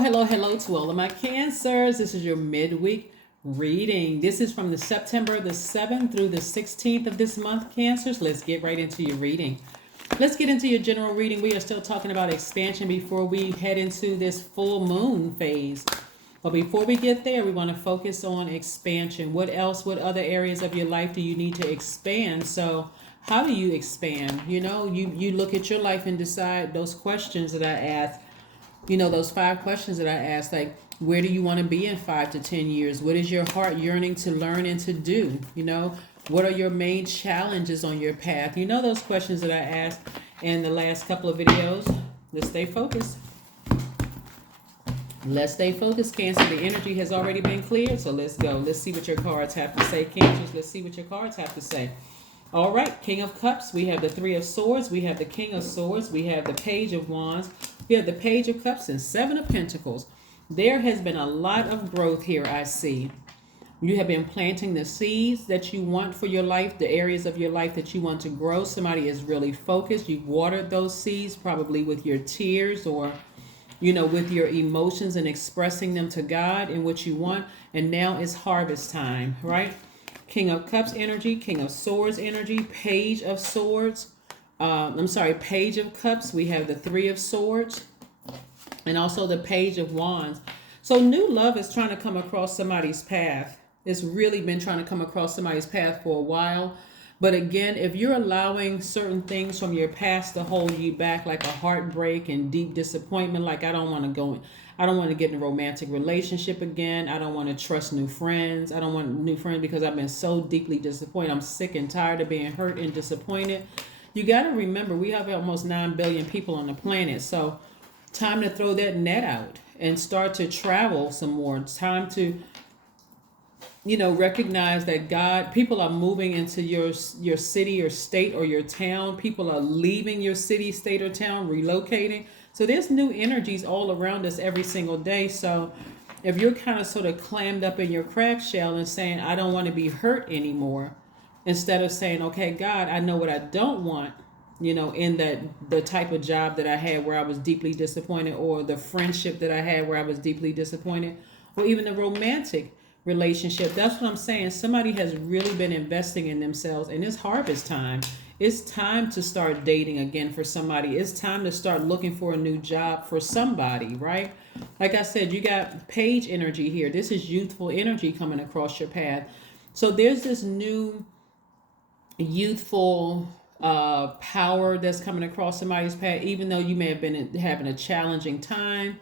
Hello to all of my Cancers. This is your midweek reading. This is from the September the 7th through the 16th of this month, Cancers. Let's get right into your reading. Let's get into your general reading. We are still talking about expansion before we head into this full moon phase. But before we get there, we want to focus on expansion. What other areas of your life do you need to expand? So how do you expand? You look at your life and decide those questions that I asked. Those 5 questions that I asked, like, where do you want to be in 5 to 10 years? What is your heart yearning to learn and to do? What are your main challenges on your path? Those questions that I asked in the last couple of videos. Let's stay focused. Let's stay focused, Cancer. The energy has already been cleared, so let's go. Let's see what your cards have to say, Cancers. Let's see what your cards have to say. All right, King of Cups. We have the 3 of Swords. We have the King of Swords. We have the Page of Wands. We have the Page of Cups and 7 of Pentacles. There has been a lot of growth here, I see. You have been planting the seeds that you want for your life, the areas of your life that you want to grow. Somebody is really focused. You've watered those seeds probably with your tears or, with your emotions and expressing them to God and what you want. And now it's harvest time, right? King of Cups energy, King of Swords energy, Page of Swords. Page of Cups. We have the 3 of Swords and also the Page of Wands. So new love is trying to come across somebody's path. It's really been trying to come across somebody's path for a while. But again, if you're allowing certain things from your past to hold you back, like a heartbreak and deep disappointment, like I don't want to get in a romantic relationship again. I don't want to trust new friends. I don't want new friends because I've been so deeply disappointed. I'm sick and tired of being hurt and disappointed. You got to remember, we have almost 9 billion people on the planet. So time to throw that net out and start to travel some more. It's time to, recognize that people are moving into your city or state or your town. People are leaving your city, state, or town, relocating. So there's new energies all around us every single day. So if you're kind of sort of clammed up in your crab shell and saying, I don't want to be hurt anymore, instead of saying, okay, God, I know what I don't want, in the type of job that I had where I was deeply disappointed, or the friendship that I had where I was deeply disappointed, or even the romantic relationship. That's what I'm saying. Somebody has really been investing in themselves, and it's harvest time. It's time to start dating again for somebody. It's time to start looking for a new job for somebody, right? Like I said, you got Page energy here. This is youthful energy coming across your path. So there's this new youthful power that's coming across somebody's path, even though you may have been having a challenging time,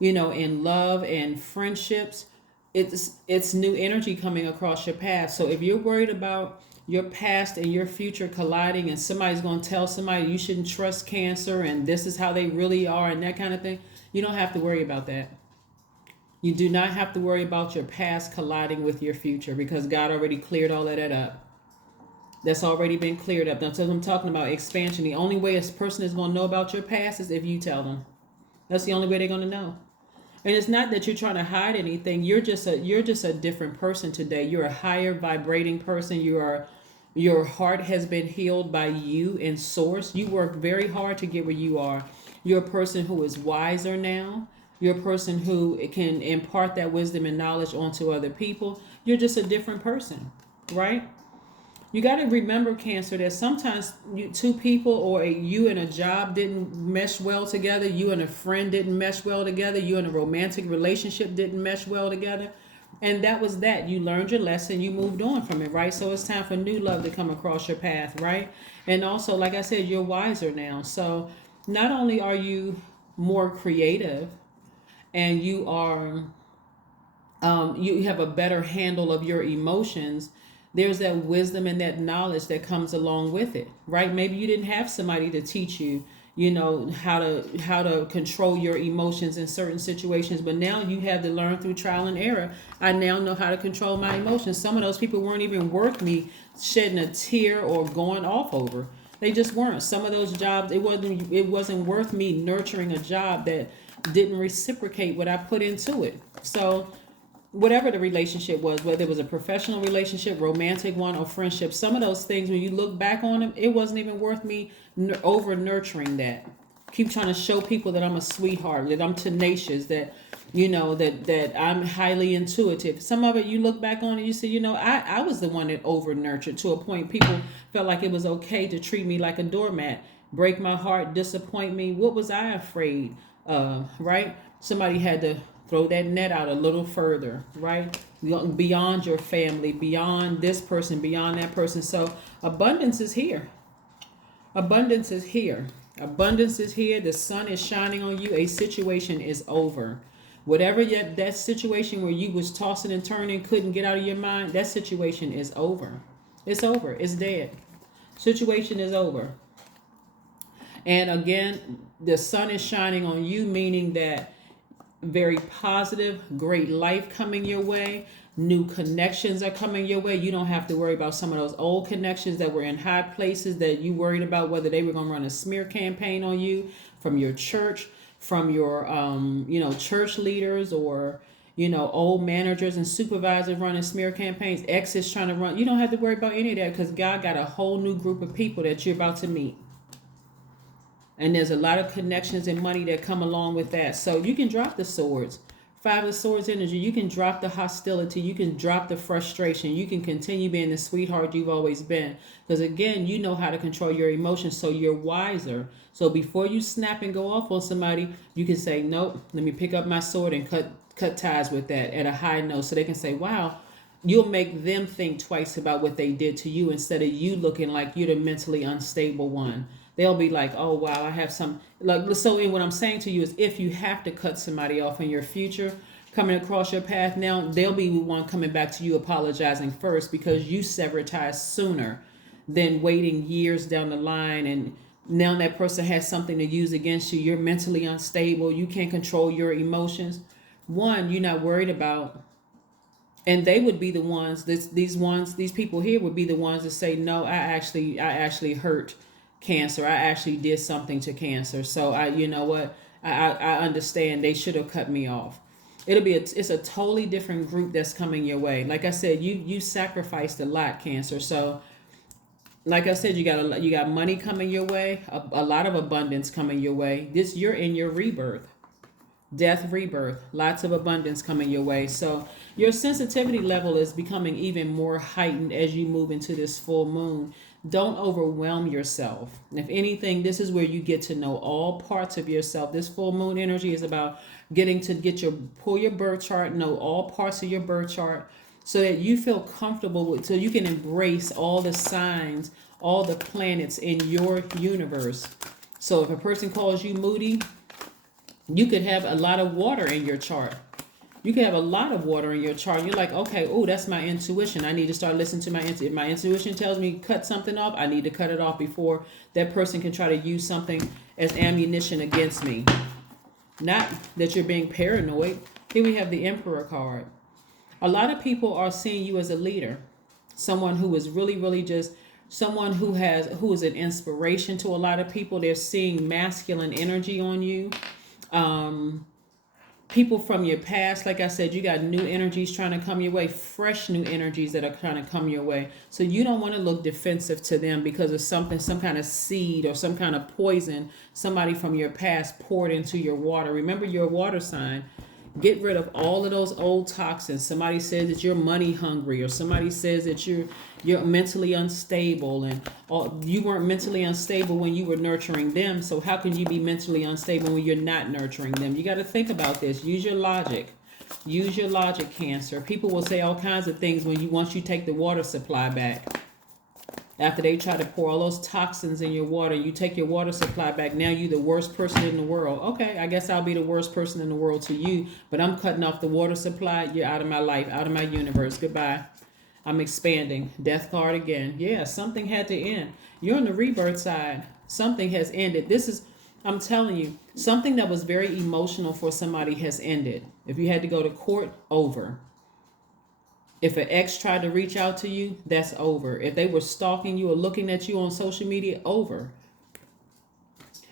in love and friendships. It's new energy coming across your path. So if you're worried about your past and your future colliding, and somebody's going to tell somebody you shouldn't trust Cancer and this is how they really are and that kind of thing, you don't have to worry about that. You do not have to worry about your past colliding with your future, because God already cleared all of that up. That's already been cleared up. That's what I'm talking about, expansion. The only way a person is going to know about your past is if you tell them. That's the only way they're going to know. And it's not that you're trying to hide anything. You're just a different person today. You're a higher vibrating person. Your heart has been healed by you and Source. You work very hard to get where you are. You're a person who is wiser now. You're a person who can impart that wisdom and knowledge onto other people. You're just a different person, right? You got to remember, Cancer, that sometimes two people or you and a job didn't mesh well together. You and a friend didn't mesh well together. You and a romantic relationship didn't mesh well together. And that was that. You learned your lesson. You moved on from it, right? So it's time for new love to come across your path, right? And also, like I said, you're wiser now. So not only are you more creative and you are, you have a better handle of your emotions, there's that wisdom and that knowledge that comes along with it, right? Maybe you didn't have somebody to teach you, how to control your emotions in certain situations, but now you have to learn through trial and error. I now know how to control my emotions. Some of those people weren't even worth me shedding a tear or going off over. They just weren't. Some of those jobs, it wasn't worth me nurturing a job that didn't reciprocate what I put into it. So whatever the relationship was, whether it was a professional relationship, romantic one, or friendship, some of those things, when you look back on them, it wasn't even worth me over nurturing that. Keep trying to show people that I'm a sweetheart, that I'm tenacious, that that I'm highly intuitive. Some of it you look back on and you say, I was the one that over nurtured to a point people felt like it was okay to treat me like a doormat, break my heart, disappoint me. What was I afraid of, right? Somebody had to throw that net out a little further, right? Beyond your family, beyond this person, beyond that person. So abundance is here. Abundance is here. Abundance is here. The sun is shining on you. A situation is over. Whatever that situation where you was tossing and turning, couldn't get out of your mind, that situation is over. It's over. It's dead. Situation is over. And again, the sun is shining on you, meaning that very positive, great life coming your way. New connections are coming your way. You don't have to worry about some of those old connections that were in high places that you worried about whether they were going to run a smear campaign on you from your church, from your church leaders, or old managers and supervisors running smear campaigns, exes trying to run. You don't have to worry about any of that because God got a whole new group of people that you're about to meet. And there's a lot of connections and money that come along with that. So you can drop the swords. Five of Swords energy. You can drop the hostility. You can drop the frustration. You can continue being the sweetheart you've always been. Because again, you know how to control your emotions. So you're wiser. So before you snap and go off on somebody, you can say, nope, let me pick up my sword and cut ties with that at a high note. So they can say, wow, you'll make them think twice about what they did to you instead of you looking like you're the mentally unstable one. They'll be like, oh, wow, I have some. Like, so what I'm saying to you is if you have to cut somebody off in your future, coming across your path now, they'll be the one coming back to you apologizing first because you severed ties sooner than waiting years down the line. And now that person has something to use against you. You're mentally unstable. You can't control your emotions. One, you're not worried about. And they would be the ones, these people here would be the ones that say, no, I actually hurt cancer. I actually did something to cancer. So I understand they should have cut me off. It's a totally different group that's coming your way. Like I said, you sacrificed a lot, cancer. So like I said, you got money coming your way, a lot of abundance coming your way. You're in your rebirth. Death, rebirth, lots of abundance coming your way. So your sensitivity level is becoming even more heightened as you move into this full moon. Don't overwhelm yourself. If anything, this is where you get to know all parts of yourself. This full moon energy is about pull your birth chart, know all parts of your birth chart so that you feel comfortable so you can embrace all the signs, all the planets in your universe. So if a person calls you moody, you could have a lot of water in your chart. You could have a lot of water in your chart. You're like, okay, oh, that's my intuition. I need to start listening to my intuition. If my intuition tells me cut something off, I need to cut it off before that person can try to use something as ammunition against me. Not that you're being paranoid. Here we have the Emperor card. A lot of people are seeing you as a leader. Someone who is really, really just someone who is an inspiration to a lot of people. They're seeing masculine energy on you. People from your past, like I said, you got new energies trying to come your way, fresh new energies that are trying to come your way. So you don't want to look defensive to them because of something, some kind of seed or some kind of poison somebody from your past poured into your water. Remember, you're a water sign. Get rid of all of those old toxins. Somebody says that you're money hungry, or somebody says that you're mentally unstable, and you weren't mentally unstable when you were nurturing them. So how can you be mentally unstable when you're not nurturing them? You got to think about this. Use your logic. Use your logic, Cancer. People will say all kinds of things once you take the water supply back. After they try to pour all those toxins in your water, you take your water supply back. Now you're the worst person in the world. Okay, I guess I'll be the worst person in the world to you, but I'm cutting off the water supply. You're out of my life, out of my universe. Goodbye. I'm expanding. Death card again. Yeah, something had to end. You're on the rebirth side. Something has ended. I'm telling you, something that was very emotional for somebody has ended. If you had to go to court, over. If an ex tried to reach out to you, that's over. If they were stalking you or looking at you on social media, over.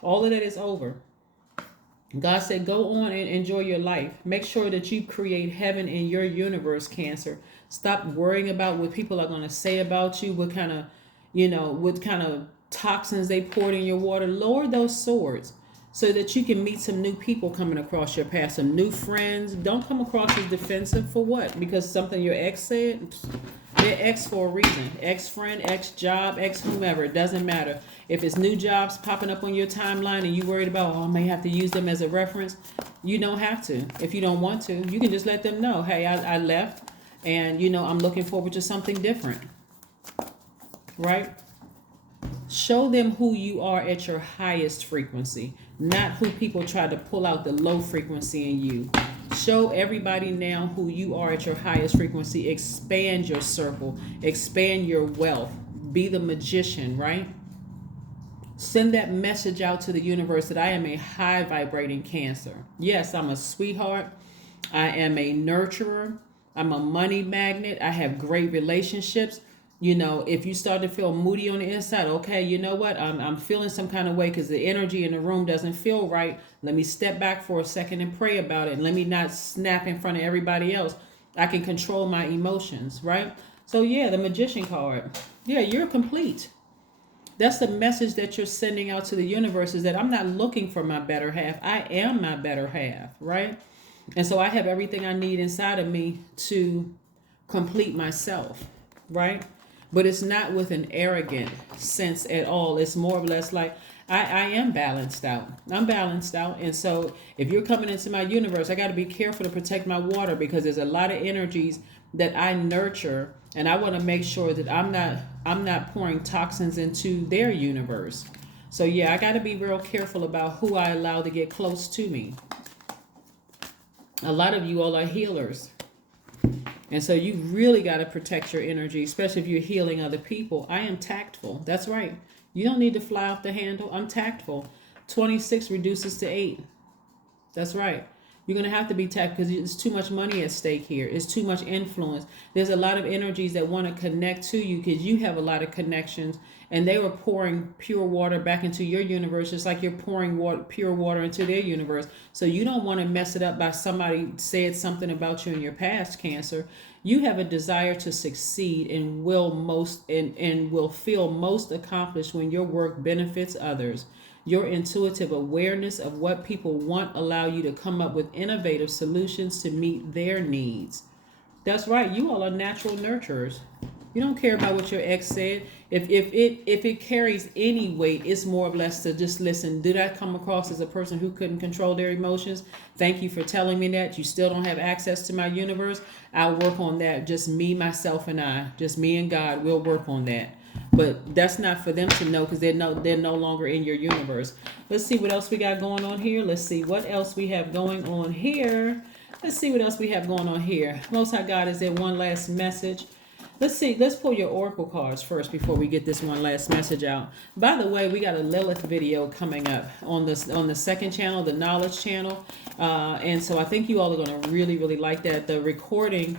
All of that is over. God said, go on and enjoy your life. Make sure that you create heaven in your universe, Cancer. Stop worrying about what people are going to say about you, what kind of toxins they poured in your water. Lower those swords. so that you can meet some new people coming across your path, some new friends. Don't come across as defensive for what? Because something your ex said? They're ex for a reason. Ex friend, ex job, ex whomever. It doesn't matter. If it's new jobs popping up on your timeline and you worried about, oh, I may have to use them as a reference, you don't have to. If you don't want to, you can just let them know, hey, I left and, I'm looking forward to something different. Right? Show them who you are at your highest frequency, not who people try to pull out the low frequency in you. Show everybody now who you are at your highest frequency. Expand your circle. Expand your wealth. Be the magician, right? Send that message out to the universe that I am a high vibrating Cancer. Yes, I'm a sweetheart. I am a nurturer. I'm a money magnet. I have great relationships. If you start to feel moody on the inside, okay, you know what? I'm feeling some kind of way because the energy in the room doesn't feel right. Let me step back for a second and pray about it. And let me not snap in front of everybody else. I can control my emotions, right? So yeah, the Magician card. Yeah, you're complete. That's the message that you're sending out to the universe, is that I'm not looking for my better half. I am my better half, right? And so I have everything I need inside of me to complete myself, right? But it's not with an arrogant sense at all. It's more or less like, I am balanced out. I'm balanced out. And so if you're coming into my universe, I got to be careful to protect my water, because there's a lot of energies that I nurture, and I want to make sure that I'm not pouring toxins into their universe. So yeah, I got to be real careful about who I allow to get close to me. A lot of you all are healers. And so you really got to protect your energy, especially if you're healing other people. I am tactful. That's right. You don't need to fly off the handle. I'm tactful. 26 reduces to 8. That's right. You're going to have to be tactful because there's too much money at stake here. It's too much influence. There's a lot of energies that want to connect to you because you have a lot of connections, and they were pouring pure water back into your universe just like you're pouring pure water into their universe. So you don't want to mess it up by somebody said something about you in your past, Cancer. You have a desire to succeed and will feel most accomplished when your work benefits others. Your intuitive awareness of what people want allow you to come up with innovative solutions to meet their needs. That's right. You all are natural nurturers. You don't care about what your ex said. If it carries any weight, it's more or less to just listen. Did I come across as a person who couldn't control their emotions? Thank you for telling me that. You still don't have access to my universe. I'll work on that. Just me, myself, and I. Just me and God. We'll work on that. But that's not for them to know, because they're no longer in your universe. Let's see what else we got going on here. Let's see what else we have going on here. Let's see what else we have going on here. Most High God, is there one last message? Let's see. Let's pull your oracle cards first before we get this one last message out. By the way, we got a Lilith video coming up on the second channel, the Knowledge channel, and so I think you all are going to really, really like that. The recording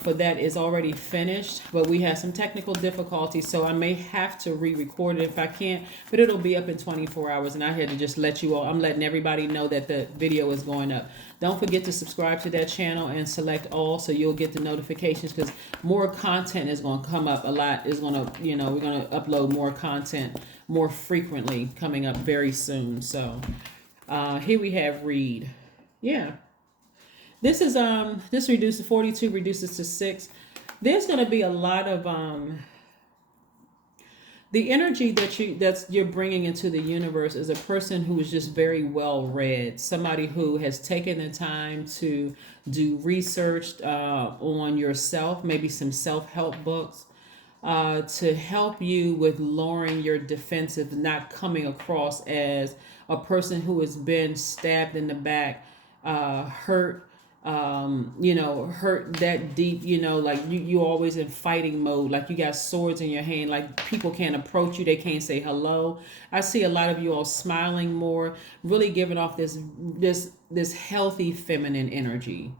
for that is already finished, but we had some technical difficulties, so I may have to re-record it if I can't, but it'll be up in 24 hours, and I had to just let you all, I'm letting everybody know that the video is going up. Don't forget to subscribe to that channel and select all, so you'll get the notifications, because more content is going to come up a lot. Is going to, we're going to upload more content more frequently coming up very soon. So here we have read. Yeah. This is this reduces 42 reduces to 6. There's going to be a lot of the energy that you're bringing into the universe is a person who is just very well read, somebody who has taken the time to do research on yourself, maybe some self-help books, to help you with lowering your defensive, not coming across as a person who has been stabbed in the back, hurt, hurt that deep, like you always in fighting mode, like you got swords in your hand, like people can't approach you, they can't say hello. I see a lot of you all smiling more, really giving off this healthy feminine energy.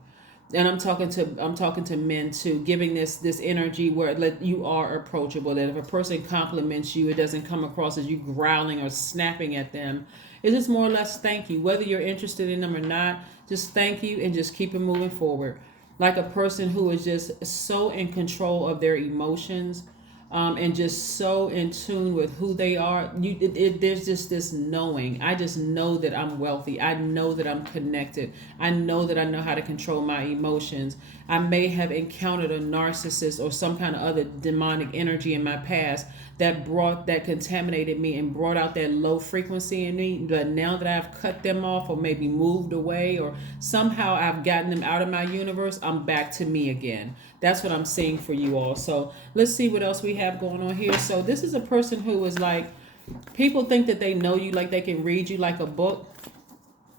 And I'm talking to men too, giving this energy where you are approachable, that if a person compliments you, it doesn't come across as you growling or snapping at them. It's just more or less thank you, whether you're interested in them or not. Just thank you and just keep it moving forward. Like a person who is just so in control of their emotions, and just so in tune with who they are. There's just this knowing. I just know that I'm wealthy. I know that I'm connected. I know that I know how to control my emotions. I may have encountered a narcissist or some kind of other demonic energy in my past that contaminated me and brought out that low frequency in me. But now that I've cut them off or maybe moved away or somehow I've gotten them out of my universe, I'm back to me again. That's what I'm seeing for you all. So let's see what else we have going on here. So this is a person who is like, people think that they know you, like they can read you like a book.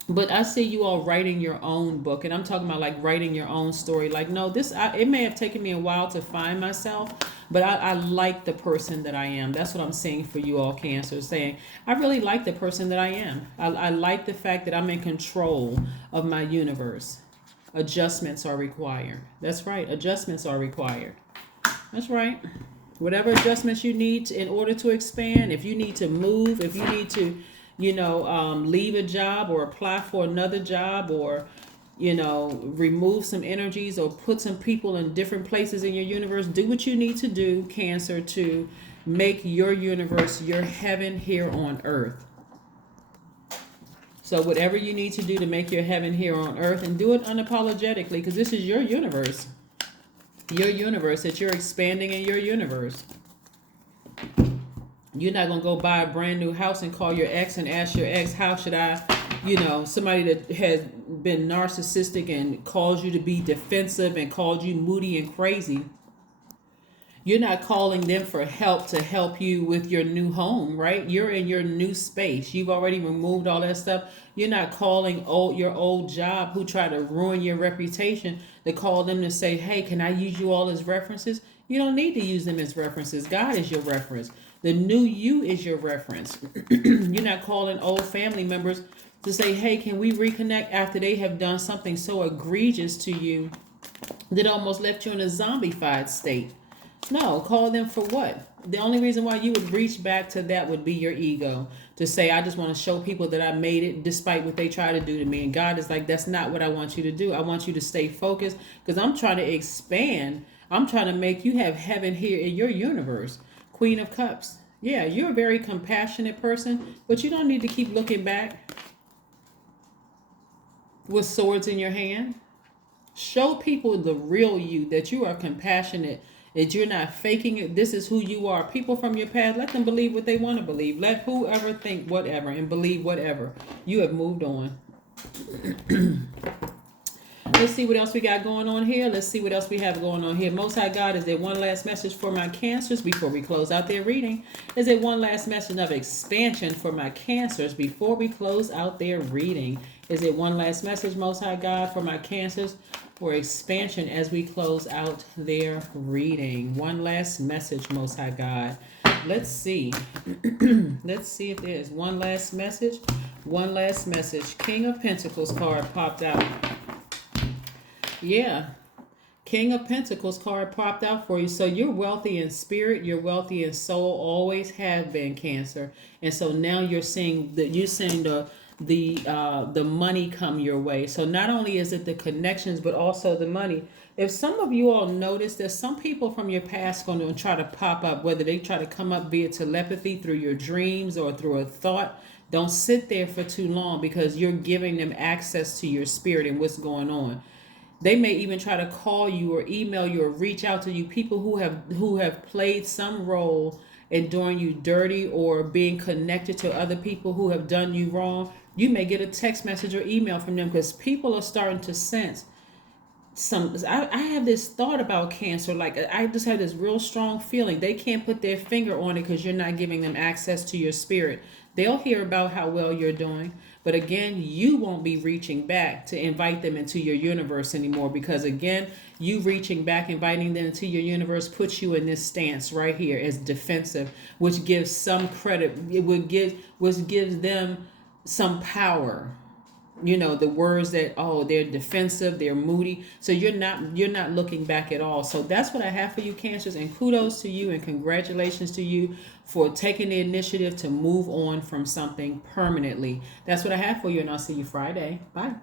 But I see you all writing your own book, and I'm talking about like writing your own story. Like, no, it may have taken me a while to find myself, but I like the person that I am. That's what I'm saying for you all, Cancer, saying I really like the person that I am. I like the fact that I'm in control of my universe. Adjustments are required. That's right. Adjustments are required. That's right. Whatever adjustments you need in order to expand, if you need to move, if you need to leave a job or apply for another job, or remove some energies or put some people in different places in your universe, do what you need to do, Cancer, to make your universe your heaven here on earth. So whatever you need to do to make your heaven here on earth, and do it unapologetically, because this is your universe that you're expanding in your universe. You're not going to go buy a brand new house and call your ex and ask your ex, how should I, somebody that has been narcissistic and calls you to be defensive and called you moody and crazy. You're not calling them for help to help you with your new home, right? You're in your new space. You've already removed all that stuff. You're not calling your old job who tried to ruin your reputation to call them to say, hey, can I use you all as references? You don't need to use them as references. God is your reference. The new you is your reference. You're not calling old family members to say, hey, can we reconnect after they have done something so egregious to you that almost left you in a zombified state. No, call them for what? The only reason why you would reach back to that would be your ego. To say, I just want to show people that I made it despite what they try to do to me. And God is like, that's not what I want you to do. I want you to stay focused because I'm trying to expand. I'm trying to make you have heaven here in your universe. Queen of Cups. Yeah, you're a very compassionate person, but you don't need to keep looking back with swords in your hand. Show people the real you, that you are compassionate, that you're not faking it. This is who you are. People from your past, let them believe what they want to believe. Let whoever think whatever and believe whatever. You have moved on. Let's see what else we got going on here. Let's see what else we have going on here. Most High God, is there one last message for my Cancers before we close out their reading? Is there one last message of expansion for my Cancers before we close out their reading? Is it one last message, Most High God, for my Cancers for expansion as we close out their reading? One last message, Most High God. Let's see. Let's see if there's one last message. One last message. King of Pentacles card popped out. Yeah. King of Pentacles card popped out for you. So you're wealthy in spirit, you're wealthy in soul, always have been, Cancer. And so now you're seeing the money come your way. So not only is it the connections, but also the money. If some of you all notice that some people from your past going to try to pop up, whether they try to come up via telepathy, through your dreams, or through a thought, don't sit there for too long, because you're giving them access to your spirit and what's going on. They may even try to call you or email you or reach out to you, people who have played some role in doing you dirty or being connected to other people who have done you wrong. You may get a text message or email from them, because people are starting to sense I have this thought about Cancer. Like, I just have this real strong feeling they can't put their finger on it because you're not giving them access to your spirit. They'll hear about how well you're doing, but again, you won't be reaching back to invite them into your universe anymore, because again, you reaching back, inviting them into your universe puts you in this stance right here as defensive, which gives some credit. Which gives them some power. The words that, oh, they're defensive, they're moody. So you're not looking back at all. So that's what I have for you, Cancers, and kudos to you and congratulations to you for taking the initiative to move on from something permanently. That's what I have for you, and I'll see you Friday. Bye.